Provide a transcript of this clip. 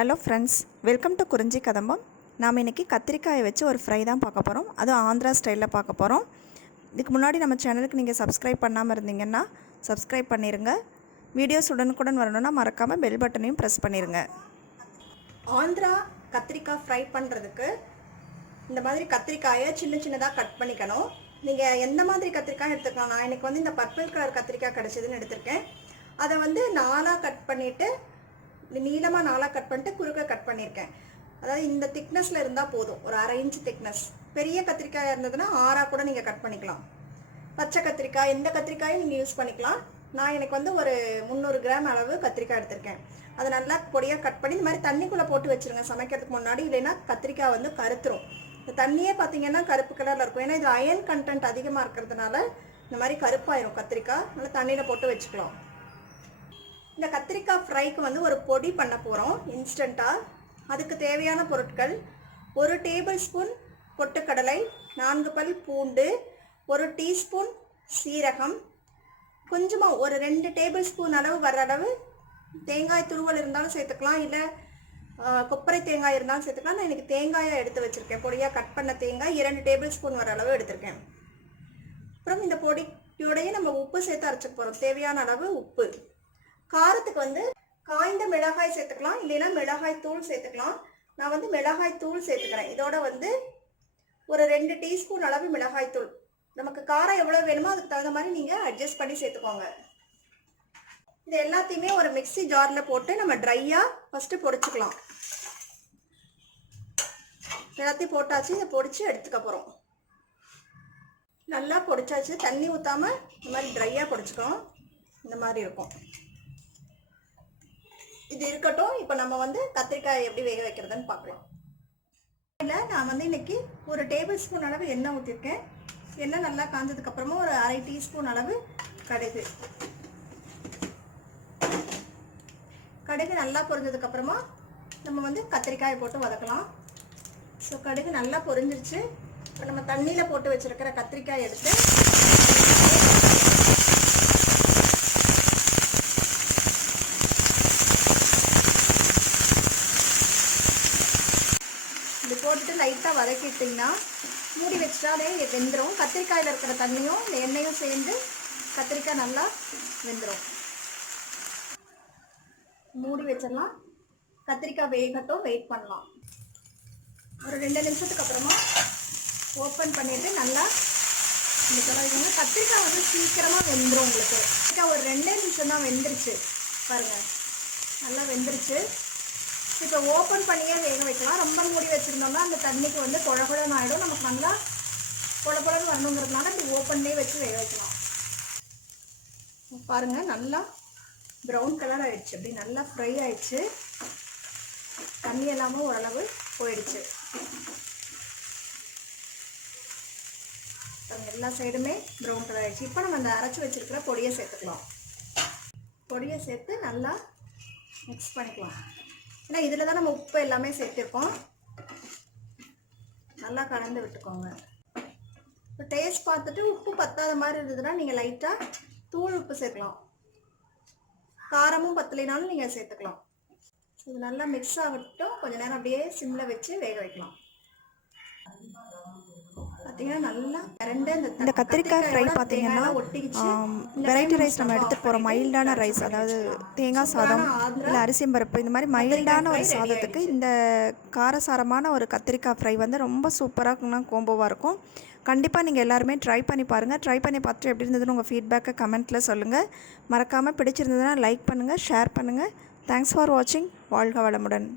Hello friends, welcome to குறிஞ்சி கதம்பம். நாம் இன்றைக்கி கத்திரிக்காயை வச்சு ஒரு ஃப்ரை தான் பார்க்க போகிறோம். அதுவும் ஆந்திரா ஸ்டைலில் பார்க்க போகிறோம். இதுக்கு முன்னாடி நம்ம சேனலுக்கு நீங்கள் சப்ஸ்கிரைப் பண்ணாமல் இருந்தீங்கன்னா சப்ஸ்கிரைப் பண்ணிடுங்க. வீடியோஸ் உடனுக்குடன் வரணும்னா மறக்காமல் பெல் பட்டனையும் ப்ரெஸ் பண்ணிடுங்க. ஆந்திரா கத்திரிக்காய் ஃப்ரை பண்ணுறதுக்கு இந்த மாதிரி கத்திரிக்காயை சின்ன சின்னதாக கட் பண்ணிக்கணும். நீங்கள் எந்த மாதிரி கத்திரிக்காய் எடுத்துக்கலாம். நான் எனக்கு இந்த பர்பிள் கலர் கத்திரிக்காய் கிடச்சிதுன்னு எடுத்திருக்கேன். அதை 4ஆக கட் பண்ணிவிட்டு நீளமாக 4ஆக கட் பண்ணிட்டு குறுக்க கட் பண்ணியிருக்கேன். அதாவது இந்த திக்னஸில் இருந்தால் போதும், ஒரு 1/2 இன்ச் திக்னஸ். பெரிய கத்திரிக்காய் இருந்ததுன்னா 6ஆக கூட நீங்கள் கட் பண்ணிக்கலாம். பச்சை கத்திரிக்காய் எந்த கத்திரிக்காயும் நீங்கள் யூஸ் பண்ணிக்கலாம். நான் எனக்கு ஒரு 300 கிராம் அளவு கத்திரிக்காய் எடுத்திருக்கேன். அதை நல்லா பொடியாக கட் பண்ணி இந்த மாதிரி தண்ணிக்குள்ளே போட்டு வச்சுருங்க சமைக்கிறதுக்கு முன்னாடி. இல்லைன்னா கத்திரிக்காய் கருத்துரும். இந்த தண்ணியே பார்த்தீங்கன்னா கருப்பு கலரில் இருக்கும். ஏன்னா இது அயன் கண்டென்ட் அதிகமாக இருக்கிறதுனால இந்த மாதிரி கருப்பாயிரும் கத்திரிக்காய். நல்லா தண்ணியில் போட்டு வச்சுக்கலாம். இந்த கத்திரிக்காய் ஃப்ரைக்கு ஒரு பொடி பண்ண போகிறோம் இன்ஸ்டண்ட்டாக. அதுக்கு தேவையான பொருட்கள்: 1 டேபிள் ஸ்பூன் பொட்டுக்கடலை, 4 பல் பூண்டு, 1 டீஸ்பூன் சீரகம், கொஞ்சமாக ஒரு 2 டேபிள் ஸ்பூன் அளவு வர அளவு தேங்காய் துருவல் இருந்தாலும் சேர்த்துக்கலாம், இல்லை கொப்பரை தேங்காய் இருந்தாலும் சேர்த்துக்கலாம். நான் எனக்கு தேங்காயாக எடுத்து வச்சுருக்கேன். பொடியாக கட் பண்ண தேங்காய் 2 டேபிள் ஸ்பூன் வர அளவு எடுத்திருக்கேன். அப்புறம் இந்த பொடியோடையே நம்ம உப்பு சேர்த்து அரைச்சிக்க போகிறோம். தேவையான அளவு உப்பு. காரத்துக்கு காய்ந்த மிளகாய் சேர்த்துக்கலாம், இல்லைன்னா மிளகாய் தூள் சேர்த்துக்கலாம். நான் மிளகாய் தூள் சேர்த்துக்கிறேன். இதோட ஒரு 2 டீஸ்பூன் அளவு மிளகாய் தூள். நமக்கு காரம் எவ்வளோ வேணுமோ அதுக்கு தகுந்த மாதிரி நீங்கள் அட்ஜஸ்ட் பண்ணி சேர்த்துக்கோங்க. இது எல்லாத்தையுமே ஒரு மிக்ஸி ஜாரில் போட்டு நம்ம ட்ரையாக ஃபஸ்ட்டு பொடிச்சுக்கலாம். எல்லாத்தையும் போட்டாச்சு. இதை பொடிச்சு எடுத்துக்க போகிறோம். நல்லா பொடிச்சாச்சு. தண்ணி ஊற்றாமல் இந்த மாதிரி ட்ரையாக பொடிச்சுக்கணும். இந்த மாதிரி இருக்கும். இது இருக்கட்டும். இப்போ நம்ம கத்திரிக்காய் எப்படி வேக வைக்கிறதுன்னு பார்க்கலாம். இல்லை, நான் இன்னைக்கு ஒரு டேபிள் ஸ்பூன் அளவு எண்ணெய் ஊற்றிருக்கேன். எண்ணெய் நல்லா காஞ்சதுக்கப்புறமா ஒரு 1/2 டீஸ்பூன் அளவு கடுகு. கடுகு நல்லா பொரிஞ்சதுக்கப்புறமா நம்ம கத்திரிக்காயை போட்டு வதக்கலாம். ஸோ கடுகு நல்லா பொரிஞ்சிருச்சு. இப்போ நம்ம தண்ணியில் போட்டு வச்சுருக்கிற கத்திரிக்காய் எடுத்து இது போட்டுட்டு லைட்டாக வதக்கிட்டிங்கன்னா மூடி வச்சிட்டாலே வெந்துடும். கத்திரிக்காயில் இருக்கிற தண்ணியும் இந்த எண்ணெயும் சேர்ந்து கத்திரிக்காய் நல்லா வெந்துடும். மூடி வச்சிடலாம். கத்திரிக்காய் வேகட்டும், வெயிட் பண்ணலாம். ஒரு 2 நிமிஷத்துக்கு அப்புறமா ஓப்பன் பண்ணிவிட்டு நல்லா இந்த கலவைங்க. கத்திரிக்காய் சீக்கிரமாக வெந்துடும் உங்களுக்கு. கத்திரிக்காய் ஒரு 2 நிமிஷம் தான் வெந்துருச்சு பாருங்கள். நல்லா வெந்துருச்சு. இப்போ ஓப்பன் பண்ணியே வேக வைக்கலாம். ரொம்ப மூடி வச்சுருந்தோம்னா அந்த தண்ணிக்கு குழகுழன்னு ஆகிடும். நமக்கு நல்லா குழகுழன்னு வரணுங்கிறதுனால இப்படி ஓப்பன்லேயே வச்சு வேக வைக்கலாம். பாருங்கள், நல்லா ப்ரௌன் கலர் ஆகிடுச்சு. அப்படி நல்லா ஃப்ரை ஆகிடுச்சு. தண்ணி எல்லாமே ஓரளவு போயிடுச்சு. எல்லா சைடுமே ப்ரௌன் கலர் ஆகிடுச்சு. இப்போ நம்ம அந்த அரைச்சி வச்சுருக்கிற பொடியை சேர்த்துக்கலாம். பொடியை சேர்த்து நல்லா மிக்ஸ் பண்ணிக்கலாம். ஏன்னா இதில் தான் நம்ம உப்பு எல்லாமே சேர்த்துருக்கோம். நல்லா கலந்து விட்டுக்கோங்க. இப்போ டேஸ்ட் பார்த்துட்டு உப்பு பத்தாத மாதிரி இருந்ததுன்னா நீங்கள் லைட்டாக தூள் உப்பு சேர்க்கலாம். காரமும் பத்தலைனாலும் நீங்கள் சேர்த்துக்கலாம். இது நல்லா மிக்ஸ் ஆகட்டும். கொஞ்சம் நேரம் அப்படியே சிம்மில் வச்சு வேக வைக்கலாம். பார்த்தீங்கன்னா நல்லா இந்த கத்திரிக்காய் ஃப்ரை பார்த்தீங்கன்னா வெரைட்டி ரைஸ் நம்ம எடுத்துகிட்டு போகிறோம். மைல்டான ரைஸ், அதாவது தேங்காய் சாதம் இல்லை அரிசி பருப்பு, இந்த மாதிரி மைல்டான ஒரு சாதத்துக்கு இந்த காரசாரமான ஒரு கத்திரிக்காய் ஃப்ரை ரொம்ப சூப்பராக கோம்போவாக இருக்கும். கண்டிப்பாக நீங்கள் எல்லாருமே ட்ரை பண்ணி பாருங்கள். ட்ரை பண்ணி பார்த்துட்டு எப்படி இருந்ததுன்னு உங்கள் ஃபீட்பேக்கை கமெண்ட்டில் சொல்லுங்கள். மறக்காமல் பிடிச்சிருந்ததுன்னா லைக் பண்ணுங்கள், ஷேர் பண்ணுங்கள். தேங்க்ஸ் ஃபார் வாட்சிங். வாழ்க வளமுடன்.